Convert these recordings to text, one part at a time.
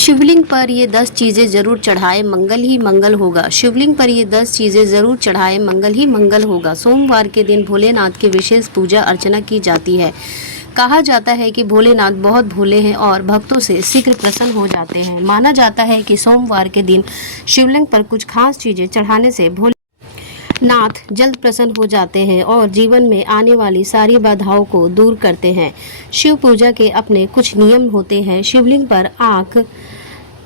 शिवलिंग पर ये 10 चीज़ें ज़रूर चढ़ाए, मंगल ही मंगल होगा। शिवलिंग पर ये 10 चीज़ें ज़रूर चढ़ाए, मंगल ही मंगल होगा। सोमवार के दिन भोलेनाथ की विशेष पूजा अर्चना की जाती है। कहा जाता है कि भोलेनाथ बहुत भोले हैं और भक्तों से शीघ्र प्रसन्न हो जाते हैं। माना जाता है कि सोमवार के दिन शिवलिंग पर कुछ खास चीज़ें चढ़ाने से नाथ जल्द प्रसन्न हो जाते हैं और जीवन में आने वाली सारी बाधाओं को दूर करते हैं। शिव पूजा के अपने कुछ नियम होते हैं। शिवलिंग पर आँख,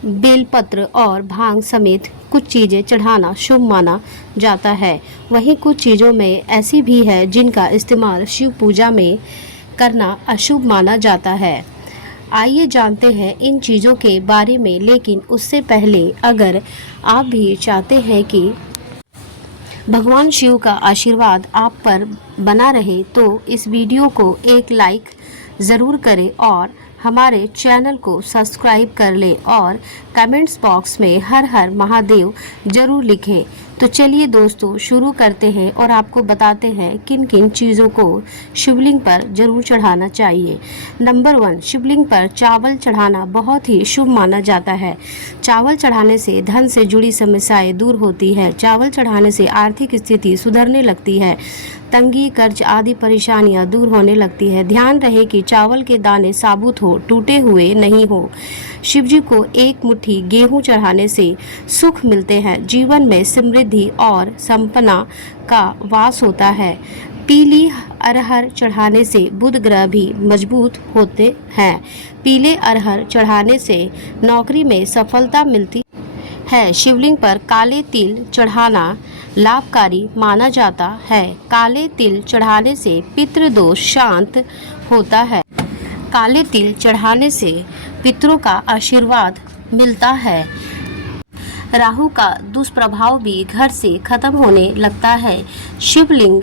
बेलपत्र और भांग समेत कुछ चीज़ें चढ़ाना शुभ माना जाता है। वहीं कुछ चीज़ों में ऐसी भी है जिनका इस्तेमाल शिव पूजा में करना अशुभ माना जाता है। आइए जानते हैं इन चीज़ों के बारे में, लेकिन उससे पहले अगर आप भी चाहते हैं कि भगवान शिव का आशीर्वाद आप पर बना रहे तो इस वीडियो को एक लाइक ज़रूर करें और हमारे चैनल को सब्सक्राइब कर लें और कमेंट्स बॉक्स में हर हर महादेव ज़रूर लिखें। तो चलिए दोस्तों शुरू करते हैं और आपको बताते हैं किन किन चीज़ों को शिवलिंग पर ज़रूर चढ़ाना चाहिए। नंबर 1, शिवलिंग पर चावल चढ़ाना बहुत ही शुभ माना जाता है। चावल चढ़ाने से धन से जुड़ी समस्याएं दूर होती है। चावल चढ़ाने से आर्थिक स्थिति सुधरने लगती है। तंगी, कर्ज आदि परेशानियां दूर होने लगती है। ध्यान रहे कि चावल के दाने साबुत हो, टूटे हुए नहीं हो। शिवजी को एक मुट्ठी गेहूं चढ़ाने से सुख मिलते हैं। जीवन में समृद्धि और संपन्ना का वास होता है। पीली अरहर चढ़ाने से बुध ग्रह भी मजबूत होते हैं। पीले अरहर चढ़ाने से नौकरी में सफलता मिलती है। शिवलिंग पर काले तिल चढ़ाना लाभकारी माना जाता है। काले तिल चढ़ाने से पितृदोष शांत होता है। काले तिल चढ़ाने से पितरों का आशीर्वाद मिलता है। राहु का दुष्प्रभाव भी घर से खत्म होने लगता है। शिवलिंग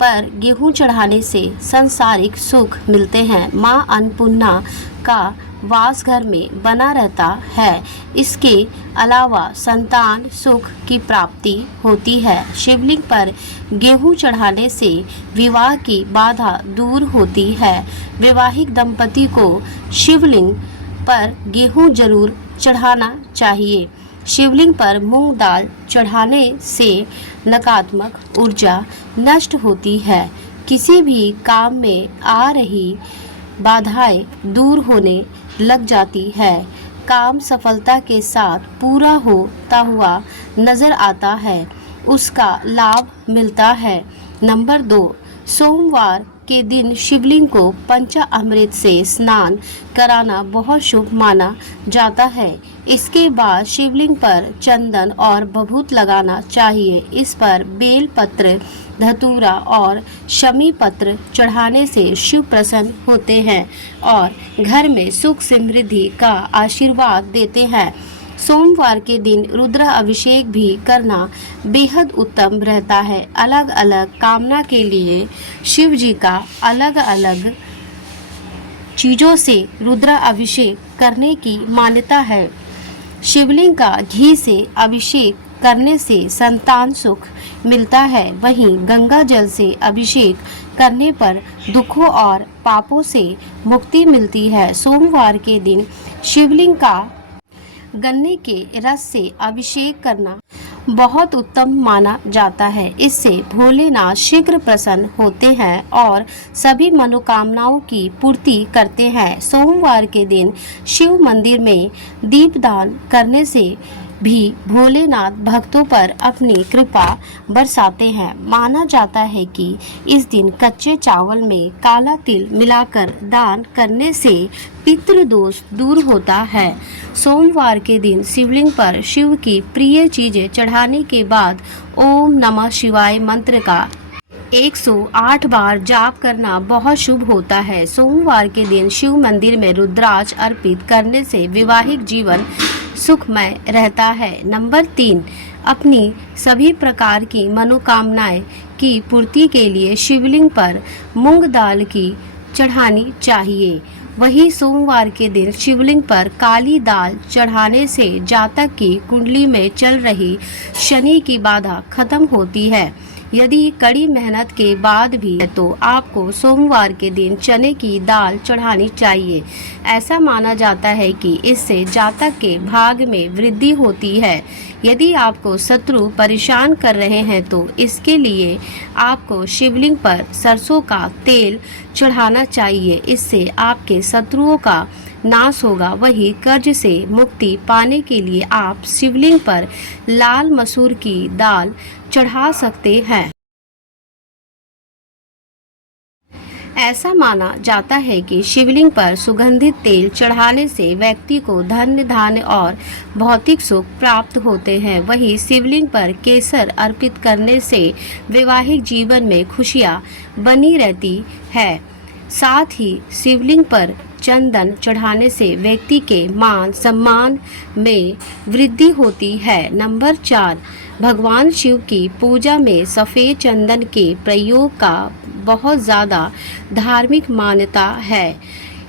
पर गेहूं चढ़ाने से सांसारिक सुख मिलते हैं। मां अन्नपूर्णा का वास घर में बना रहता है। इसके अलावा संतान सुख की प्राप्ति होती है। शिवलिंग पर गेहूं चढ़ाने से विवाह की बाधा दूर होती है। वैवाहिक दंपति को शिवलिंग पर गेहूं जरूर चढ़ाना चाहिए। शिवलिंग पर मूंग दाल चढ़ाने से नकारात्मक ऊर्जा नष्ट होती है। किसी भी काम में आ रही बाधाएं दूर होने लग जाती है। काम सफलता के साथ पूरा होता हुआ नजर आता है। उसका लाभ मिलता है। नंबर 2, सोमवार के दिन शिवलिंग को पंचामृत से स्नान कराना बहुत शुभ माना जाता है। इसके बाद शिवलिंग पर चंदन और भभूत लगाना चाहिए। इस पर बेल पत्र, धतूरा और शमी पत्र चढ़ाने से शिव प्रसन्न होते हैं और घर में सुख समृद्धि का आशीर्वाद देते हैं। सोमवार के दिन रुद्र अभिषेक भी करना बेहद उत्तम रहता है। अलग अलग कामना के लिए शिव जी का अलग अलग चीज़ों से रुद्र अभिषेक करने की मान्यता है। शिवलिंग का घी से अभिषेक करने से संतान सुख मिलता है। वहीं गंगा जल से अभिषेक करने पर दुखों और पापों से मुक्ति मिलती है। सोमवार के दिन शिवलिंग का गन्ने के रस से अभिषेक करना बहुत उत्तम माना जाता है। इससे भोलेनाथ शीघ्र प्रसन्न होते हैं और सभी मनोकामनाओं की पूर्ति करते हैं। सोमवार के दिन शिव मंदिर में दीपदान करने से भी भोलेनाथ भक्तों पर अपनी कृपा बरसाते हैं। माना जाता है कि इस दिन कच्चे चावल में काला तिल मिलाकर दान करने से पितृदोष दूर होता है। सोमवार के दिन शिवलिंग पर शिव की प्रिय चीजें चढ़ाने के बाद ओम नमः शिवाय मंत्र का 108 बार जाप करना बहुत शुभ होता है। सोमवार के दिन शिव मंदिर में रुद्राक्ष अर्पित करने से वैवाहिक जीवन सुखमय रहता है। नंबर 3, अपनी सभी प्रकार की मनोकामनाएं की पूर्ति के लिए शिवलिंग पर मूंग दाल की चढ़ानी चाहिए। वही सोमवार के दिन शिवलिंग पर काली दाल चढ़ाने से जातक की कुंडली में चल रही शनि की बाधा खत्म होती है। यदि कड़ी मेहनत के बाद भी है तो आपको सोमवार के दिन चने की दाल चढ़ानी चाहिए। ऐसा माना जाता है कि इससे जातक के भाग्य में वृद्धि होती है। यदि आपको शत्रु परेशान कर रहे हैं तो इसके लिए आपको शिवलिंग पर सरसों का तेल चढ़ाना चाहिए। इससे आपके शत्रुओं का नाश होगा। वही कर्ज से मुक्ति पाने के लिए आप शिवलिंग पर लाल मसूर की दाल चढ़ा सकते हैं। ऐसा माना जाता है कि शिवलिंग पर सुगंधित तेल चढ़ाने से व्यक्ति को धन धान्य और भौतिक सुख प्राप्त होते हैं। वहीं शिवलिंग पर केसर अर्पित करने से वैवाहिक जीवन में खुशियां बनी रहती है। साथ ही शिवलिंग पर चंदन चढ़ाने से व्यक्ति के मान सम्मान में वृद्धि होती है। नंबर 4, भगवान शिव की पूजा में सफ़ेद चंदन के प्रयोग का बहुत ज़्यादा धार्मिक मान्यता है।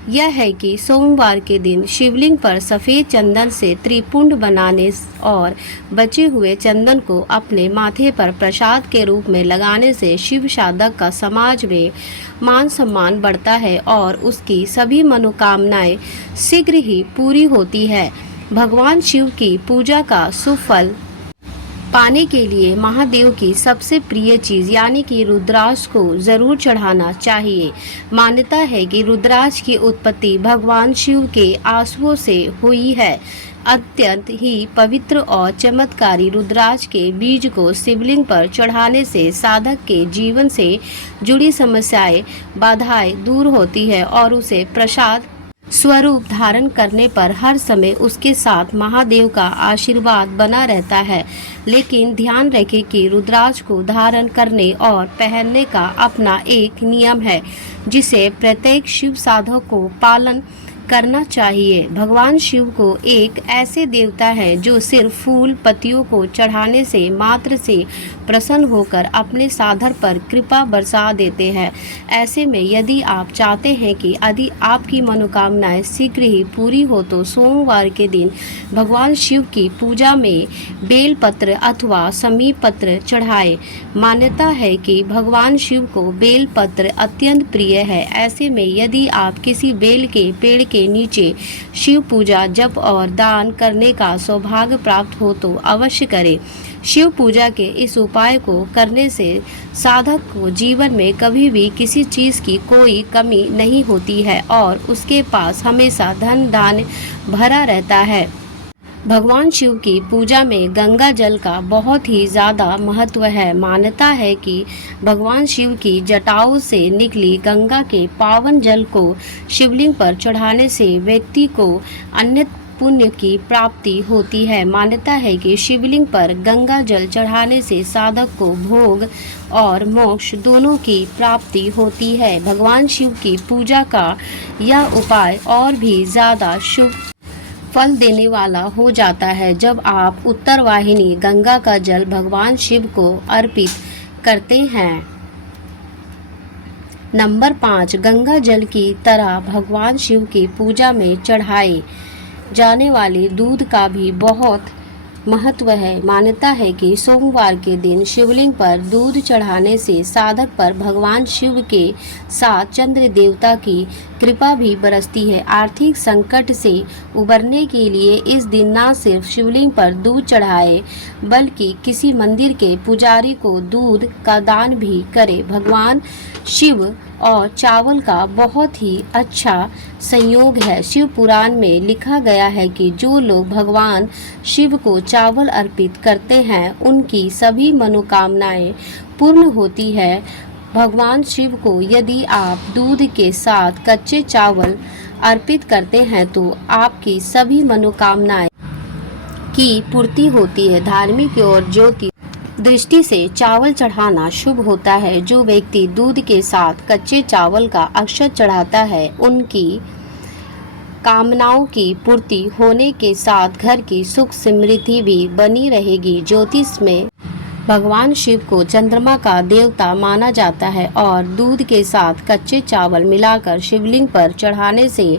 यह है कि सोमवार के दिन शिवलिंग पर सफ़ेद चंदन से त्रिपुंड बनाने और बचे हुए चंदन को अपने माथे पर प्रसाद के रूप में लगाने से शिव साधक का समाज में मान सम्मान बढ़ता है और उसकी सभी मनोकामनाएं शीघ्र ही पूरी होती है। भगवान शिव की पूजा का सुफल पाने के लिए महादेव की सबसे प्रिय चीज़ यानी कि रुद्राक्ष को ज़रूर चढ़ाना चाहिए। मान्यता है कि रुद्राक्ष की उत्पत्ति भगवान शिव के आंसुओं से हुई है। अत्यंत ही पवित्र और चमत्कारी रुद्राक्ष के बीज को शिवलिंग पर चढ़ाने से साधक के जीवन से जुड़ी समस्याएं बाधाएं दूर होती है और उसे प्रसाद स्वरूप धारण करने पर हर समय उसके साथ महादेव का आशीर्वाद बना रहता है। लेकिन ध्यान रखें कि रुद्राक्ष को धारण करने और पहनने का अपना एक नियम है जिसे प्रत्येक शिव साधक को पालन करना चाहिए। भगवान शिव को एक ऐसे देवता है जो सिर्फ फूल पत्तियों को चढ़ाने से मात्र से प्रसन्न होकर अपने साधक पर कृपा बरसा देते हैं। ऐसे में यदि आप चाहते हैं कि यदि आपकी मनोकामनाएं शीघ्र ही पूरी हो तो सोमवार के दिन भगवान शिव की पूजा में बेल पत्र अथवा समीप पत्र चढ़ाएं। मान्यता है कि भगवान शिव को बेल पत्र अत्यंत प्रिय है। ऐसे में यदि आप किसी बेल के पेड़ के नीचे शिव पूजा जप और दान करने का सौभाग्य प्राप्त हो तो अवश्य करें। शिव पूजा के इस उपाय को करने से साधक को जीवन में कभी भी किसी चीज़ की कोई कमी नहीं होती है और उसके पास हमेशा धन धान्य भरा रहता है। भगवान शिव की पूजा में गंगा जल का बहुत ही ज़्यादा महत्व है। मान्यता है कि भगवान शिव की जटाओं से निकली गंगा के पावन जल को शिवलिंग पर चढ़ाने से व्यक्ति को अन्य पुण्य की प्राप्ति होती है। मान्यता है कि शिवलिंग पर गंगा जल चढ़ाने से साधक को भोग और मोक्ष दोनों की प्राप्ति होती है। भगवान शिव की पूजा का यह उपाय और भी ज़्यादा शुभ फल देने वाला हो जाता है जब आप उत्तर वाहिनी गंगा का जल भगवान शिव को अर्पित करते हैं। नंबर 5, गंगा जल की तरह भगवान शिव की पूजा में चढ़ाए जाने वाले दूध का भी बहुत महत्व है। मान्यता है कि सोमवार के दिन शिवलिंग पर दूध चढ़ाने से साधक पर भगवान शिव के साथ चंद्र देवता की कृपा भी बरसती है। आर्थिक संकट से उबरने के लिए इस दिन न सिर्फ शिवलिंग पर दूध चढ़ाए बल्कि किसी मंदिर के पुजारी को दूध का दान भी करे। भगवान शिव और चावल का बहुत ही अच्छा संयोग है। शिव पुराण में लिखा गया है कि जो लोग भगवान शिव को चावल अर्पित करते हैं उनकी सभी मनोकामनाएं पूर्ण होती है। भगवान शिव को यदि आप दूध के साथ कच्चे चावल अर्पित करते हैं तो आपकी सभी मनोकामनाएं की पूर्ति होती है। धार्मिक और ज्योति दृष्टि से चावल चढ़ाना शुभ होता है। जो व्यक्ति दूध के साथ कच्चे चावल का अक्षत चढ़ाता है उनकी कामनाओं की पूर्ति होने के साथ घर की सुख समृद्धि भी बनी रहेगी। ज्योतिष में भगवान शिव को चंद्रमा का देवता माना जाता है और दूध के साथ कच्चे चावल मिलाकर शिवलिंग पर चढ़ाने से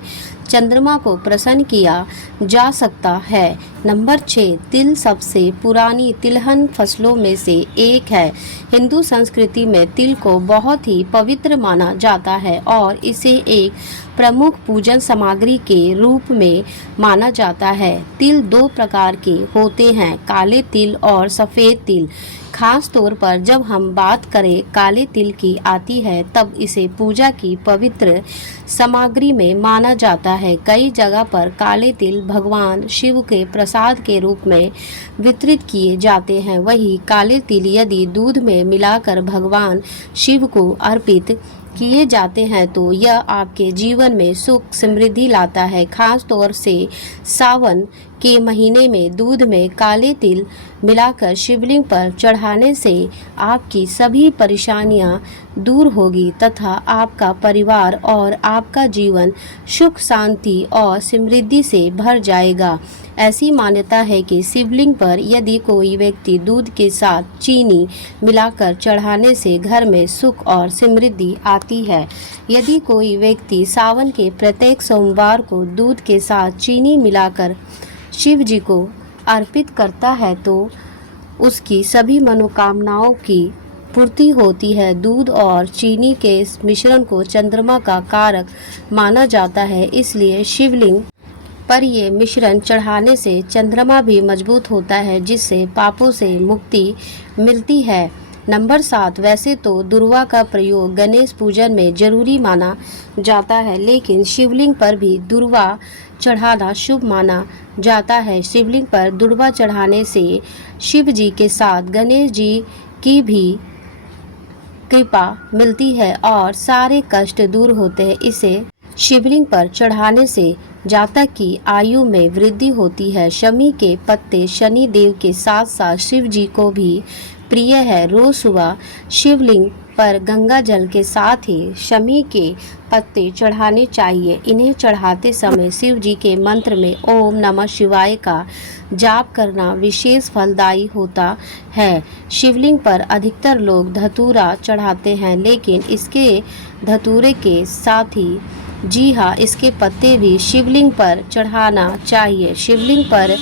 चंद्रमा को प्रसन्न किया जा सकता है। नंबर 6, तिल सबसे पुरानी तिलहन फसलों में से एक है। हिंदू संस्कृति में तिल को बहुत ही पवित्र माना जाता है और इसे एक प्रमुख पूजन सामग्री के रूप में माना जाता है। तिल 2 प्रकार के होते हैं, काले तिल और सफ़ेद तिल। खास तौर पर जब हम बात करें काले तिल की आती है तब इसे पूजा की पवित्र सामग्री में माना जाता है। कई जगह पर काले तिल भगवान शिव के प्रसाद के रूप में वितरित किए जाते हैं। वहीं काले तिल यदि दूध में मिलाकर भगवान शिव को अर्पित किए जाते हैं तो यह आपके जीवन में सुख समृद्धि लाता है। खास तौर से सावन के महीने में दूध में काले तिल मिलाकर शिवलिंग पर चढ़ाने से आपकी सभी परेशानियां दूर होगी तथा आपका परिवार और आपका जीवन सुख शांति और समृद्धि से भर जाएगा। ऐसी मान्यता है कि शिवलिंग पर यदि कोई व्यक्ति दूध के साथ चीनी मिलाकर चढ़ाने से घर में सुख और समृद्धि आती है। यदि कोई व्यक्ति सावन के प्रत्येक सोमवार को दूध के साथ चीनी मिलाकर शिव जी को अर्पित करता है तो उसकी सभी मनोकामनाओं की पूर्ति होती है। दूध और चीनी के इस मिश्रण को चंद्रमा का कारक माना जाता है, इसलिए शिवलिंग पर ये मिश्रण चढ़ाने से चंद्रमा भी मजबूत होता है जिससे पापों से मुक्ति मिलती है। नंबर 7, वैसे तो दुर्वा का प्रयोग गणेश पूजन में जरूरी माना जाता है, लेकिन शिवलिंग पर भी दुर्वा चढ़ाना शुभ माना जाता है। शिवलिंग पर दुर्वा चढ़ाने से शिव जी के साथ गणेश जी की भी कृपा मिलती है और सारे कष्ट दूर होते हैं। इसे शिवलिंग पर चढ़ाने से जातक की आयु में वृद्धि होती है। शमी के पत्ते शनि देव के साथ साथ शिव जी को भी प्रिय है। रोज सुबह शिवलिंग पर गंगा जल के साथ ही शमी के पत्ते चढ़ाने चाहिए। इन्हें चढ़ाते समय शिव जी के मंत्र में ओम नमः शिवाय का जाप करना विशेष फलदायी होता है। शिवलिंग पर अधिकतर लोग धतूरा चढ़ाते हैं, लेकिन इसके धतूरे के साथ ही जी हाँ, इसके पत्ते भी शिवलिंग पर चढ़ाना चाहिए। शिवलिंग पर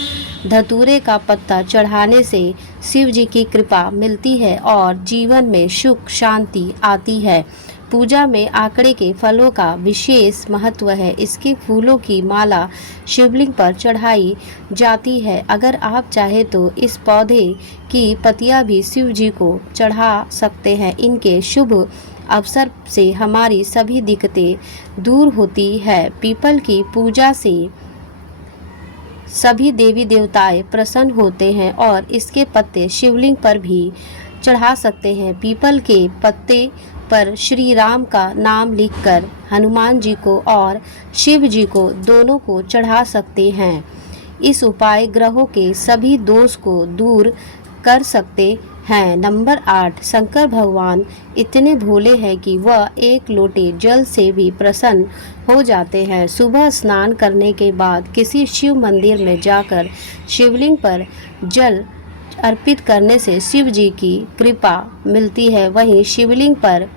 धतूरे का पत्ता चढ़ाने से शिव जी की कृपा मिलती है और जीवन में सुख शांति आती है। पूजा में आंकड़े के फलों का विशेष महत्व है। इसके फूलों की माला शिवलिंग पर चढ़ाई जाती है। अगर आप चाहे तो इस पौधे की पत्तियां भी शिव जी को चढ़ा सकते हैं। इनके शुभ अवसर से हमारी सभी दिक्कतें दूर होती है। पीपल की पूजा से सभी देवी देवताएं प्रसन्न होते हैं और इसके पत्ते शिवलिंग पर भी चढ़ा सकते हैं। पीपल के पत्ते पर श्री राम का नाम लिखकर हनुमान जी को और शिव जी को दोनों को चढ़ा सकते हैं। इस उपाय ग्रहों के सभी दोष को दूर कर सकते हैं। नंबर 8, शंकर भगवान इतने भोले हैं कि वह एक लोटे जल से भी प्रसन्न हो जाते हैं। सुबह स्नान करने के बाद किसी शिव मंदिर में जाकर शिवलिंग पर जल अर्पित करने से शिव जी की कृपा मिलती है। वहीं शिवलिंग पर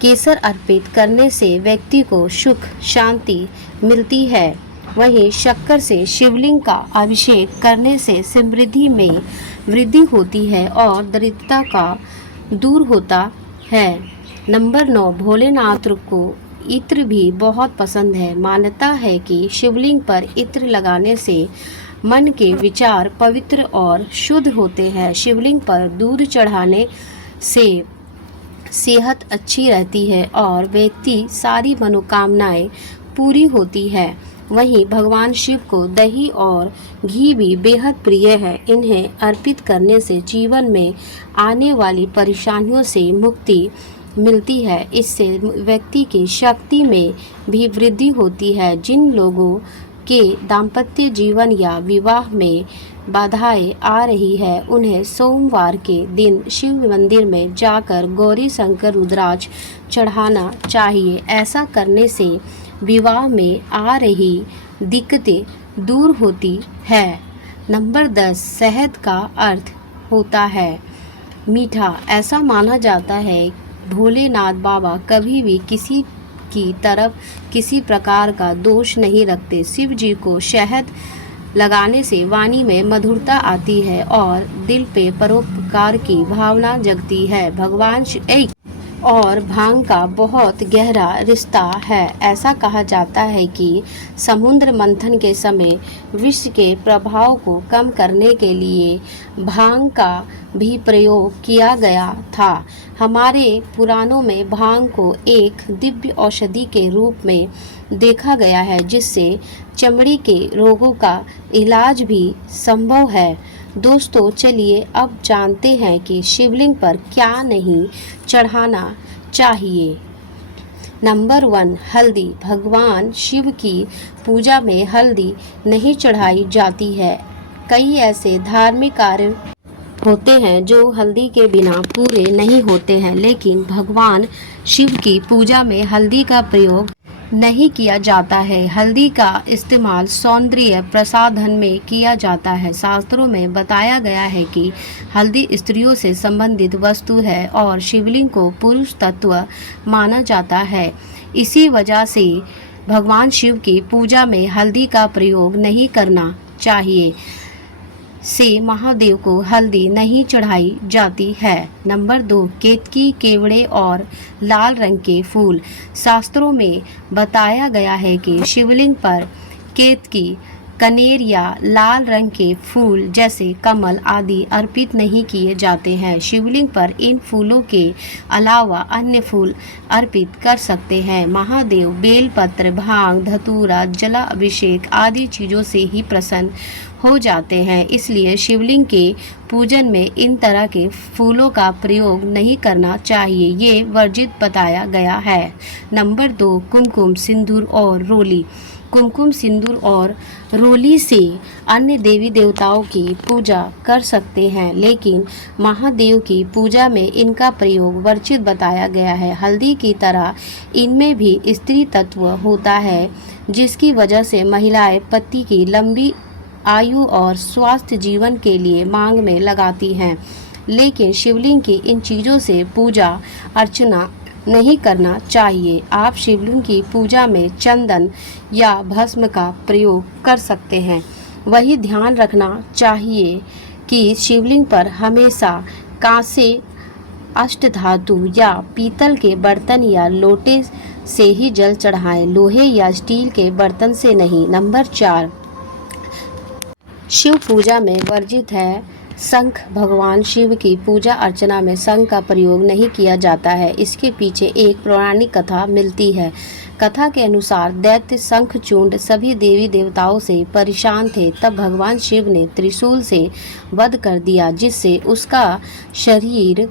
केसर अर्पित करने से व्यक्ति को सुख शांति मिलती है। वहीं शक्कर से शिवलिंग का अभिषेक करने से समृद्धि में वृद्धि होती है और दरिद्रता का दूर होता है। नंबर 9, भोलेनाथ को इत्र भी बहुत पसंद है। मान्यता है कि शिवलिंग पर इत्र लगाने से मन के विचार पवित्र और शुद्ध होते हैं। शिवलिंग पर दूध चढ़ाने से सेहत अच्छी रहती है और व्यक्ति सारी मनोकामनाएं पूरी होती है। वहीं भगवान शिव को दही और घी भी बेहद प्रिय है। इन्हें अर्पित करने से जीवन में आने वाली परेशानियों से मुक्ति मिलती है। इससे व्यक्ति की शक्ति में भी वृद्धि होती है। जिन लोगों के दाम्पत्य जीवन या विवाह में बाधाएं आ रही है उन्हें सोमवार के दिन शिव मंदिर में जाकर गौरी शंकर रुद्राक्ष चढ़ाना चाहिए। ऐसा करने से विवाह में आ रही दिक्कतें दूर होती है। नंबर 10, शहद का अर्थ होता है मीठा। ऐसा माना जाता है भोलेनाथ बाबा कभी भी किसी की तरफ किसी प्रकार का दोष नहीं रखते। शिव जी को शहद लगाने से वाणी में मधुरता आती है और दिल पे परोपकार की भावना जगती है। भगवान एक और भांग का बहुत गहरा रिश्ता है। ऐसा कहा जाता है कि समुद्र मंथन के समय विष के प्रभाव को कम करने के लिए भांग का भी प्रयोग किया गया था। हमारे पुराणों में भांग को एक दिव्य औषधि के रूप में देखा गया है, जिससे चमड़ी के रोगों का इलाज भी संभव है। दोस्तों, चलिए अब जानते हैं कि शिवलिंग पर क्या नहीं चढ़ाना चाहिए। नंबर 1, हल्दी। भगवान शिव की पूजा में हल्दी नहीं चढ़ाई जाती है। कई ऐसे धार्मिक कार्य होते हैं जो हल्दी के बिना पूरे नहीं होते हैं, लेकिन भगवान शिव की पूजा में हल्दी का प्रयोग नहीं किया जाता है। हल्दी का इस्तेमाल सौंदर्य प्रसाधन में किया जाता है। शास्त्रों में बताया गया है कि हल्दी स्त्रियों से संबंधित वस्तु है और शिवलिंग को पुरुष तत्व माना जाता है। इसी वजह से भगवान शिव की पूजा में हल्दी का प्रयोग नहीं करना चाहिए। से महादेव को हल्दी नहीं चढ़ाई जाती है। नंबर 2, केतकी, केवड़े और लाल रंग के फूल। शास्त्रों में बताया गया है कि शिवलिंग पर केतकी, कनेर या लाल रंग के फूल जैसे कमल आदि अर्पित नहीं किए जाते हैं। शिवलिंग पर इन फूलों के अलावा अन्य फूल अर्पित कर सकते हैं। महादेव बेलपत्र, भांग, धतूरा, जलाभिषेक आदि चीज़ों से ही प्रसन्न हो जाते हैं। इसलिए शिवलिंग के पूजन में इन तरह के फूलों का प्रयोग नहीं करना चाहिए, ये वर्जित बताया गया है। नंबर 2, कुमकुम, सिंदूर और रोली। कुमकुम, सिंदूर और रोली से अन्य देवी देवताओं की पूजा कर सकते हैं, लेकिन महादेव की पूजा में इनका प्रयोग वर्जित बताया गया है। हल्दी की तरह इनमें भी स्त्री तत्व होता है, जिसकी वजह से महिलाएं पति की लंबी आयु और स्वास्थ्य जीवन के लिए मांग में लगाती हैं, लेकिन शिवलिंग की इन चीज़ों से पूजा अर्चना नहीं करना चाहिए। आप शिवलिंग की पूजा में चंदन या भस्म का प्रयोग कर सकते हैं। वही ध्यान रखना चाहिए कि शिवलिंग पर हमेशा कांसे, अष्टधातु या पीतल के बर्तन या लोटे से ही जल चढ़ाएं, लोहे या स्टील के बर्तन से नहीं। नंबर 4, शिव पूजा में वर्जित है शंख। भगवान शिव की पूजा अर्चना में शंख का प्रयोग नहीं किया जाता है। इसके पीछे एक पौराणिक कथा मिलती है। कथा के अनुसार दैत्य शंखचूंड सभी देवी देवताओं से परेशान थे। तब भगवान शिव ने त्रिशूल से वध कर दिया, जिससे उसका शरीर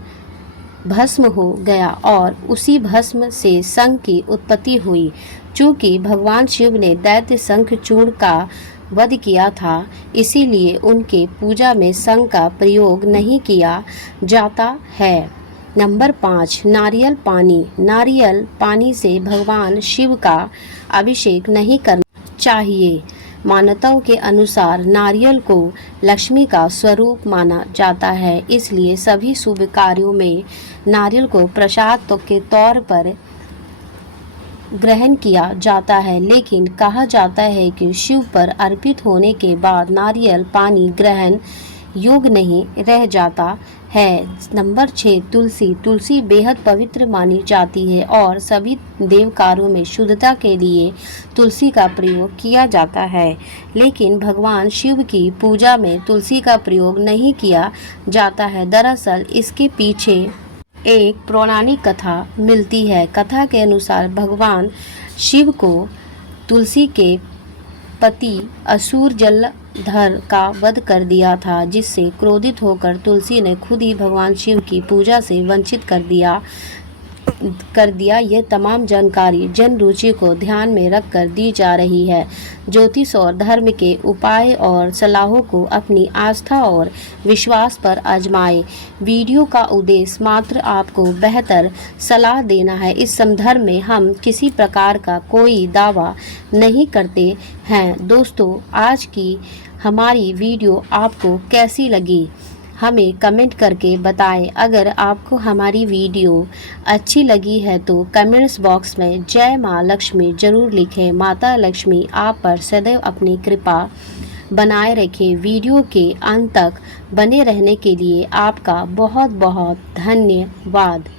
भस्म हो गया और उसी भस्म से शंख की उत्पत्ति हुई। चूँकि भगवान शिव ने दैत्य शंखचूंड का वध किया था, इसीलिए उनके पूजा में शंख का प्रयोग नहीं किया जाता है। नंबर 5, नारियल पानी। नारियल पानी से भगवान शिव का अभिषेक नहीं करना चाहिए। मान्यताओं के अनुसार नारियल को लक्ष्मी का स्वरूप माना जाता है, इसलिए सभी शुभ कार्यों में नारियल को प्रसाद के तौर पर ग्रहण किया जाता है। लेकिन कहा जाता है कि शिव पर अर्पित होने के बाद नारियल पानी ग्रहण योग्य नहीं रह जाता है। नंबर 6, तुलसी। तुलसी बेहद पवित्र मानी जाती है और सभी देव कार्यों में शुद्धता के लिए तुलसी का प्रयोग किया जाता है, लेकिन भगवान शिव की पूजा में तुलसी का प्रयोग नहीं किया जाता है। दरअसल इसके पीछे एक पौराणिक कथा मिलती है। कथा के अनुसार भगवान शिव को तुलसी के पति असुर जलधर का वध कर दिया था, जिससे क्रोधित होकर तुलसी ने खुद ही भगवान शिव की पूजा से वंचित कर दिया। यह तमाम जानकारी जन रुचि को ध्यान में रखकर दी जा रही है। ज्योतिष और धर्म के उपाय और सलाहों को अपनी आस्था और विश्वास पर आजमाएं। वीडियो का उद्देश्य मात्र आपको बेहतर सलाह देना है। इस संदर्भ में हम किसी प्रकार का कोई दावा नहीं करते हैं। दोस्तों, आज की हमारी वीडियो आपको कैसी लगी, हमें कमेंट करके बताएं। अगर आपको हमारी वीडियो अच्छी लगी है तो कमेंट्स बॉक्स में जय माँ लक्ष्मी जरूर लिखें। माता लक्ष्मी आप पर सदैव अपनी कृपा बनाए रखें। वीडियो के अंत तक बने रहने के लिए आपका बहुत बहुत धन्यवाद।